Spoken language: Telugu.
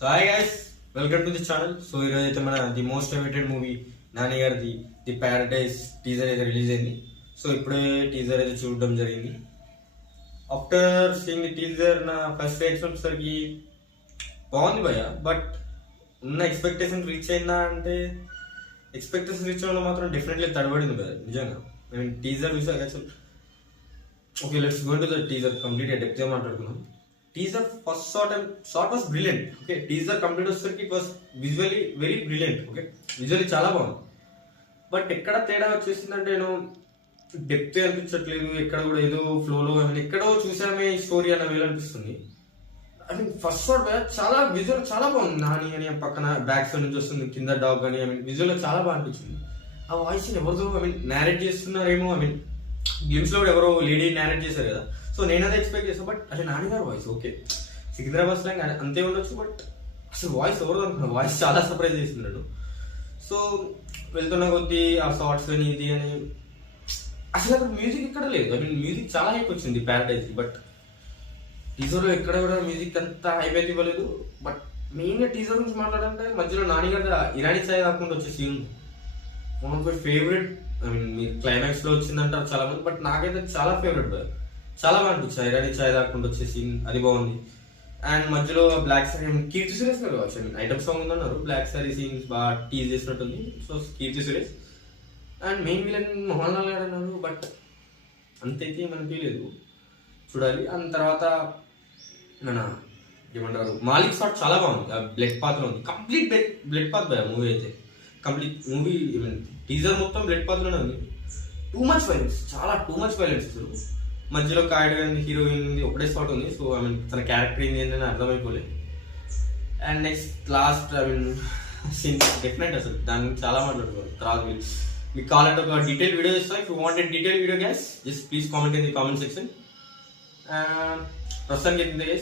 So hi guys, welcome to the channel. So ఈరోజు అయితే మన the most awaited movie Nani గారిది ది ప్యారడైజ్ టీజర్ అయితే రిలీజ్ అయింది. సో ఇప్పుడే టీజర్ అయితే చూడడం జరిగింది. ఆఫ్టర్ సీయింగ్ ది టీజర్ నా ఫస్ట్ రియాక్షన్ వచ్చేసరికి బాగుంది భయ్య, బట్ ఉన్న ఎక్స్పెక్టేషన్ రీచ్ అయిందా అంటే ఎక్స్పెక్టేషన్ రీచ్ అవ్వడంలో మాత్రం డెఫినెట్లీ తడబడింది భయ్య నిజంగా. ఐ మీన్ టీజర్ చూసాక okay, let's go to the teaser complete depth మాట్లాడుకున్నాం. Teaser first shot was brilliant. Okay, teaser complete వచ్చేసరికి it was visually very brilliant. Okay, visually చాలా బాగుంది. బట్ ఎక్కడ తేడా వచ్చేసిందంటే నేను డెప్త్ అనిపించట్లేదు, ఎక్కడ కూడా ఏదో ఫ్లోలో ఎక్కడో చూసామే ఈ స్టోరీ అన్న వేలు అనిపిస్తుంది. ఐ మీన్ ఫస్ట్ షాట్ చాలా విజువల్ చాలా బాగుంది. నాని అని పక్కన బ్యాక్ సైడ్ నుంచి వస్తుంది, కింద డాగ్ అని. ఐ మీన్ విజువల్ చాలా బాగా అనిపించింది. ఆ వాయిస్ ఎవరిదో ఐ మీన్ నేరేట్ చేస్తున్నారేమో. ఐ మీన్ గేమ్స్ లో కూడా ఎవరో లేడీ నేరేట్ చేశారు కదా, సో నేను అదే ఎక్స్పెక్ట్ చేస్తాను. బట్ అది నాన్నగారు వాయిస్. ఓకే, సికింద్రాబాద్ స్లాంగ్ అంతే ఉండొచ్చు, బట్ అసలు వాయిస్ ఎవరు అనుకున్నాను. వాయిస్ చాలా సర్ప్రైజ్ చేస్తున్నాడు. సో వెళ్తున్న కొద్దీ ఆ షార్ట్స్ అని ఇది అని అసలు అక్కడ మ్యూజిక్ ఇక్కడ లేదు. ఐ మీన్ మ్యూజిక్ చాలా హైప్ వచ్చింది ప్యారడైజ్, బట్ టీజర్ లో ఎక్కడ కూడా మ్యూజిక్ అంత హైప్ అయితే ఇవ్వలేదు. బట్ మెయిన్ గా టీజర్ నుంచి మాట్లాడాలంటే మధ్యలో నాని గారు ఇరానీ ఛాయ్ కాకుండా వచ్చే scene one of my favourite. I mean మీరు క్లైమాక్స్ లో వచ్చిందంటారు చాలా మంది, బట్ నాకైతే చాలా ఫేవరెట్. చాలా బాగా అనిపించాయి. ఇరానీ ఛాయ్ దాకుండా వచ్చే సీన్ అది బాగుంది. అండ్ మధ్యలో బ్లాక్ సారీ కీర్తి సురేష్ గారు కావచ్చు. ఐ మీన్ ఐటమ్ సాంగ్ ఉందన్నారు, బ్లాక్ సారీ సీన్స్ బాగా టీజ్ చేసినట్టుంది. So Keerthy Suresh and main villain Mohan Lal garu అన్నారు, బట్ అంతైతే మనకి లేదు, చూడాలి. అండ్ తర్వాత మన ఏమంటారు మాలిక్ షాట్ చాలా బాగుంది. బ్లడ్ పాత్ లో ఉంది, కంప్లీట్ బ్లడ్ పాత్ భయ మూవీ అయితే. కంప్లీట్ మూవీ టీజర్ మొత్తం బ్లడ్ పాత్ లోనే ఉంది. టూ మచ్ వైలెన్స్, చాలా టూ మచ్ వైలెన్స్. మధ్యలో కాయడ్ హీరోయిన్ ఒకటే స్పాట్ ఉంది. సో ఐ మీన్ తన క్యారెక్టర్ ఏంటి అని అర్థమైపోలేదు. And next last I mean scene definite అసలు దాని గురించి చాలా మాట్లాడుకోవాలి. తర్వాత మీకు కావాలంటే ఒక డీటెయిల్ వీడియో ఇస్తాను. If you want detail video guys just please comment in the comment section. ప్రస్తుతానికి ఏంటి గైస్,